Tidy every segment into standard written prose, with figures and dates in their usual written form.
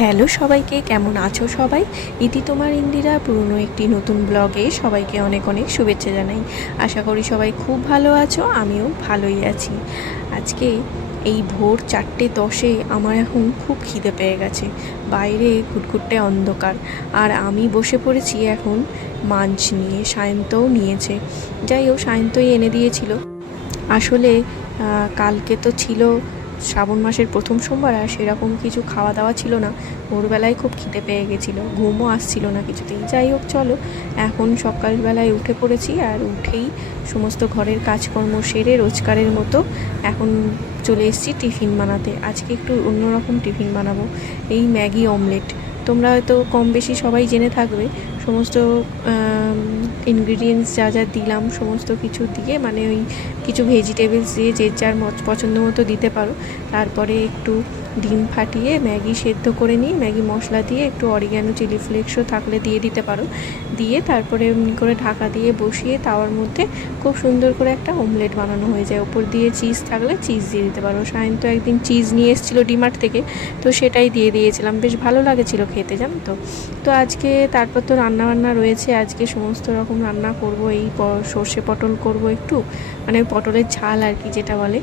Hello সবাইকে, কেমন আছো সবাই? ইতি তোমার ইন্দিরা পুরনো একটি নতুন ব্লগে সবাইকে অনেক অনেক শুভেচ্ছা জানাই। আশা করি সবাই খুব ভালো আছো, আমিও ভালোই আছি। আজকে এই ভোর 4:10 আমার এখন খুব খিদে পেয়ে গেছে। বাইরে ঘুটঘুটে অন্ধকার, আর আমি বসে পড়েছি এখন মাঞ্চ নিয়ে। সায়ন্তও নিয়েছে। যাই হোক, সায়ন্তই এনে দিয়েছিল। আসলে কালকে তো ছিল শ্রাবণ মাসের প্রথম সোমবার, আর সেরকম কিছু খাওয়া দাওয়া ছিল না। ভোরবেলায় খুব খিদে পেয়ে গেছিলো, ঘুমও আসছিল না কিছুতেই। যাই হোক, চলো এখন সকালবেলায় উঠে পড়েছি, আর উঠেই সমস্ত ঘরের কাজকর্ম সেরে রোজকারের মতো এখন চলে এসেছি টিফিন বানাতে। আজকে একটু অন্যরকম টিফিন বানাবো, এই ম্যাগি অমলেট। তোমরা হয়তো কম বেশি সবাই জেনে থাকবে। সমস্ত ইনগ্রিডিয়েন্টস যা যা দিলাম সমস্ত কিছু দিয়ে, মানে ওই কিছু ভেজিটেবলস দিয়ে যে যার পছন্দ মতো দিতে পারো। তারপরে একটু ডিম ফাটিয়ে ম্যাগি সেদ্ধ করে নিয়ে ম্যাগি মশলা দিয়ে একটু অরিগ্যানো চিলি ফ্লেক্সও থাকলে দিয়ে দিতে পারো। দিয়ে তারপরে এমনি করে ঢাকা দিয়ে বসিয়ে তাওয়ার মধ্যে খুব সুন্দর করে একটা অমলেট বানানো হয়ে যায়। ওপর দিয়ে চিজ থাকলে চিজ দিয়ে দিতে পারো। সায়ন্ত একদিন চিজ নিয়ে এসেছিলো ডিমার্ট থেকে, তো সেটাই দিয়ে দিয়েছিলাম, বেশ ভালো লাগেছিলো খেতে, জানো তো। তো আজকে তারপর তো রান্নাবান্না রয়েছে, আজকে সমস্ত রকম রান্না করব। এই সর্ষে পটল করব একটু, মানে পটলের ঝাল আর কি যেটা বলে।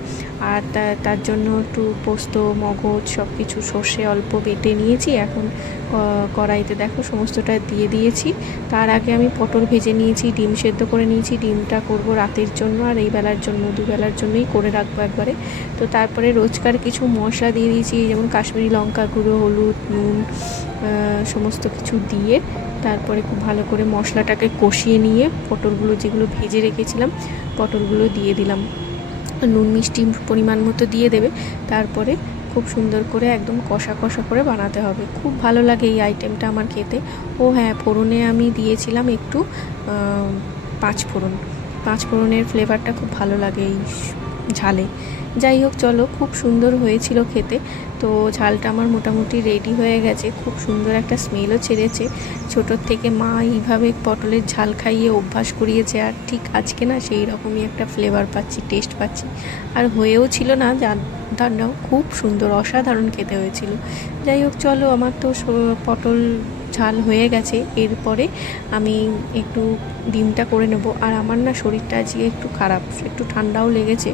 আর তার জন্য একটু পোস্ত, মগজ সব কিছু সর্ষে অল্প বেটে নিয়েছি। এখন কড়াইতে দেখো সমস্তটা দিয়ে দিয়েছি। তার আগে আমি পটল ভেজে নিয়েছি, ডিম সেদ্ধ করে নিয়েছি। ডিমটা করব রাতের জন্য, আর এই বেলার জন্য, দুবেলার জন্যই করে রাখবো একবারে। তো তারপরে রোজকার কিছু মশলা দিয়ে দিয়েছি, যেমন কাশ্মীরি লঙ্কা গুঁড়ো, হলুদ, নুন, সমস্ত কিছু দিয়ে তারপরে খুব ভালো করে মশলাটাকে কষিয়ে নিয়ে পটলগুলো যেগুলো ভেজে রেখেছিলাম পটলগুলো দিয়ে দিলাম। নুন মিষ্টি পরিমাণ মতো দিয়ে দেবে। তারপরে খুব সুন্দর করে একদম কষা কষা করে বানাতে হবে। খুব ভালো লাগে এই আইটেমটা আমার খেতে। ও হ্যাঁ, ফোড়নে আমি দিয়েছিলাম একটু পাঁচফোড়নের ফ্লেভারটা খুব ভালো লাগে এই ঝালে। যাই হোক, চলো, খুব সুন্দর হয়েছিল খেতে। তো ঝালটা আমার মোটামুটি রেডি হয়ে গেছে, খুব সুন্দর একটা স্মেলও ছেড়েছে। ছোটোর থেকে মা এইভাবে পটলের ঝাল খাইয়ে অভ্যাস করিয়েছে, আর ঠিক আজকে না সেই রকমই একটা ফ্লেভার পাচ্ছি, টেস্ট পাচ্ছি। আর হয়েও ছিল না রান্নাও খুব সুন্দর, অসাধারণ খেতে হয়েছিল। যাই হোক, চলো, আমার তো পটল ঝাল হয়ে গেছে। এরপরে আমি একটু ডিমটা করে নেব। আর আমার না শরীরটা আজকে একটু খারাপ, একটু ঠান্ডাও লেগেছে।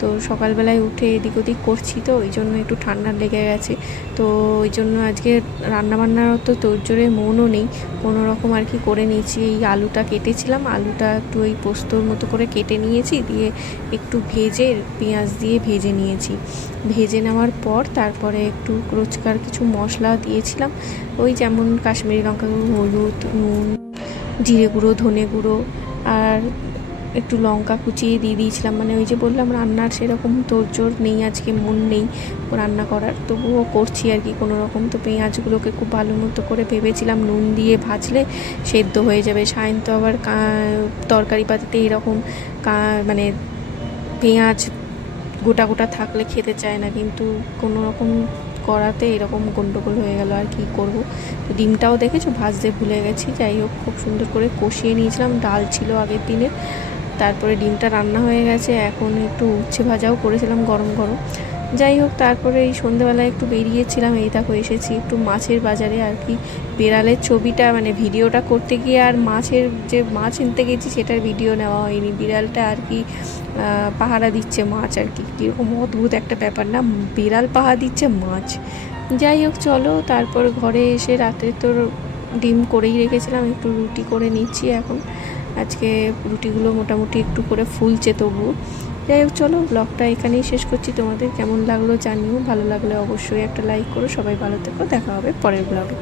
তো সকালবেলায় উঠে এদিক ওদিক করছি, তো ওই জন্য একটু ঠান্ডা লেগে গেছে। তো ওই জন্য আজকে রান্নাবান্নার তো তোড়জোড়ে মনও নেই, কোনো রকম আর কি করে নিয়েছি। এই আলুটা কেটেছিলাম, আলুটা একটু ওই পোস্তর মতো করে কেটে নিয়েছি, দিয়ে একটু ভেজে পেঁয়াজ দিয়ে ভেজে নিয়েছি। ভেজে নেওয়ার পর তারপরে একটু রোজকার কিছু মশলা দিয়েছিলাম, ওই যেমন কাশ্মীরি লঙ্কা গুঁড়ো, হলুদ, নুন, জিরে গুঁড়ো, ধনে গুঁড়ো, আর একটু লঙ্কা কুচিয়ে দিয়ে দিয়েছিলাম। মানে ওই যে বললাম, রান্নার সেরকম তোড়জোড় নেই আজকে, মন নেই রান্না করার, তবুও করছি আর কি কোনো রকম। তো পেঁয়াজগুলোকে খুব ভালো মতো করে ভেবেছিলাম নুন দিয়ে ভাজলে সেদ্ধ হয়ে যাবে। সায়ন্ত আবার তরকারি পাতিতে এরকম মানে পেঁয়াজ গোটা গোটা থাকলে খেতে চায় না, কিন্তু কোনো রকম করাতে এরকম গন্ডগোল হয়ে গেল, আর কি করব। তো ডিমটাও দেখেছো ভাজতে ভুলে গেছি। যাই হোক, খুব সুন্দর করে কষিয়ে নিয়েছিলাম, ডাল ছিল আগের দিনের। তারপরে ডিমটা রান্না হয়ে গেছে, এখন একটু উচ্ছে ভাজাও করেছিলাম গরম গরম। যাই হোক, তারপরে এই সন্ধ্যেবেলায় একটু বেরিয়েছিলাম, এই দেখো এসেছি একটু মাছের বাজারে আর কি। বিড়ালের ছবিটা মানে ভিডিওটা করতে গিয়ে আর মাছের যে মাছ কিনতে গেছি সেটার ভিডিও নেওয়া হয়নি। বিড়ালটা আর কি পাহারা দিচ্ছে মাছ, আর কি কীরকম অদ্ভুত একটা ব্যাপার না, বিড়াল পাহারা দিচ্ছে মাছ। যাই হোক, চলো, তারপর ঘরে এসে রাতে তো ডিম করেই রেখেছিলাম, একটু রুটি করে নিচ্ছি এখন। আজকে রুটিগুলো মোটামুটি একটু করে ফুলছে তবুও। যাই হোক, চলো, ব্লগটা এখানেই শেষ করছি। তোমাদের কেমন লাগলো জানিও, ভালো লাগলে অবশ্যই একটা লাইক করো। সবাই ভালো থেকো, দেখা হবে পরের ব্লগে।